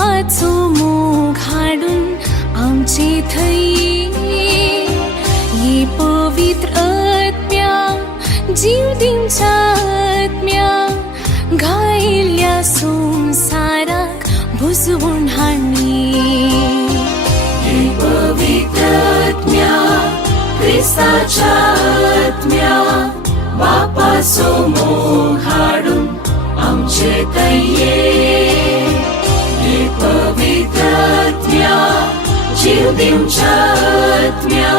बापाचो मोग हाडून आमचे थंय ये पवित्र आत्म्या जीव दिवच्या आत्म्या घायिल्ल्या संसाराक बुजवून हाडणी ये पवित्र आत्म्या क्रिस्ताच्या आत्म्या बापाचो मोग हाडून आमचे थंय ये पवित्र आत्म्या जीव दिवच्या आत्म्या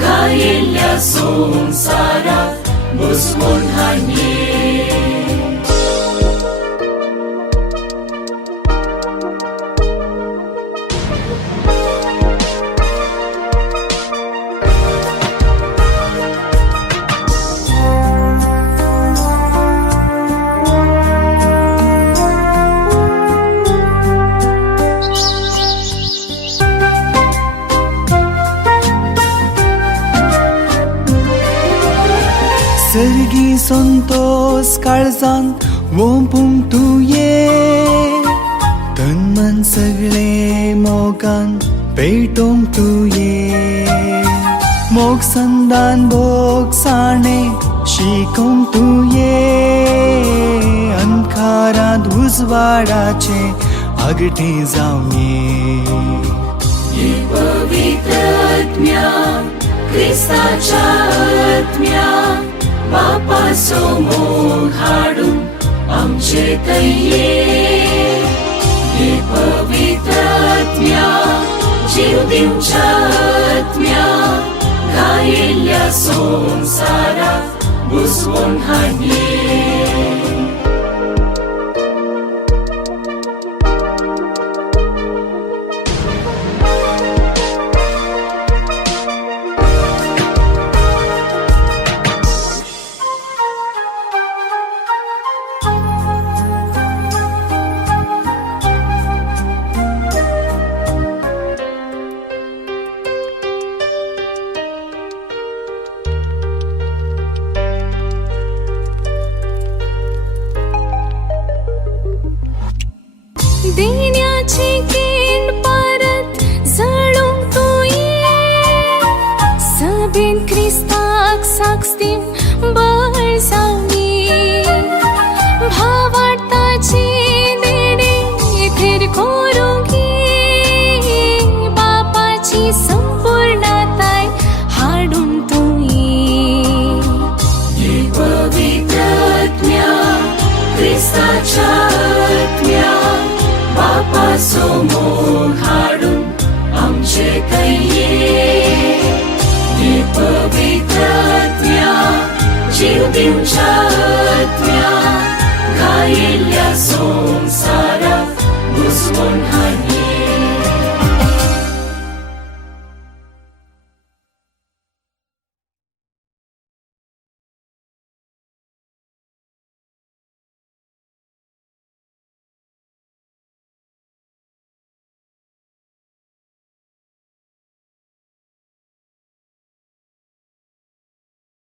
घायिल्ल्या संसाराक बुजवून हाडणी सर्गी संतोष काळजान वोंपूंक तूं ये तन मन सगळे मोगान पेटोवंक तूं ये मोग संदान बोगसाणे शिकोवंक तूं ये अंधारांत उजवाडाचे आगटे जावन ये पवित्र आत्म्या क्रिस्ताच्या आत्म्या बापाचो मोग हाडून आमचे थंय ये पवित्र आत्म्या जीव दिवच्या आत्म्या घायिल्ल्या संसाराक बुजवून हाडणी देण्याची केंड परत जळूंक तूं ये सबेन क्रिस्ताक साक्ष दिवन बळ जावनी भावार्थाची देणे थेर करूंक ये बापाची संपूर्णताय हाडून तूं ये पवित्र आत्म्या क्रिस्ताच्या आत्म्या बापाचो मोग हाडून आमचे थंय ये पवित्र आत्म्या जीव दिवच्या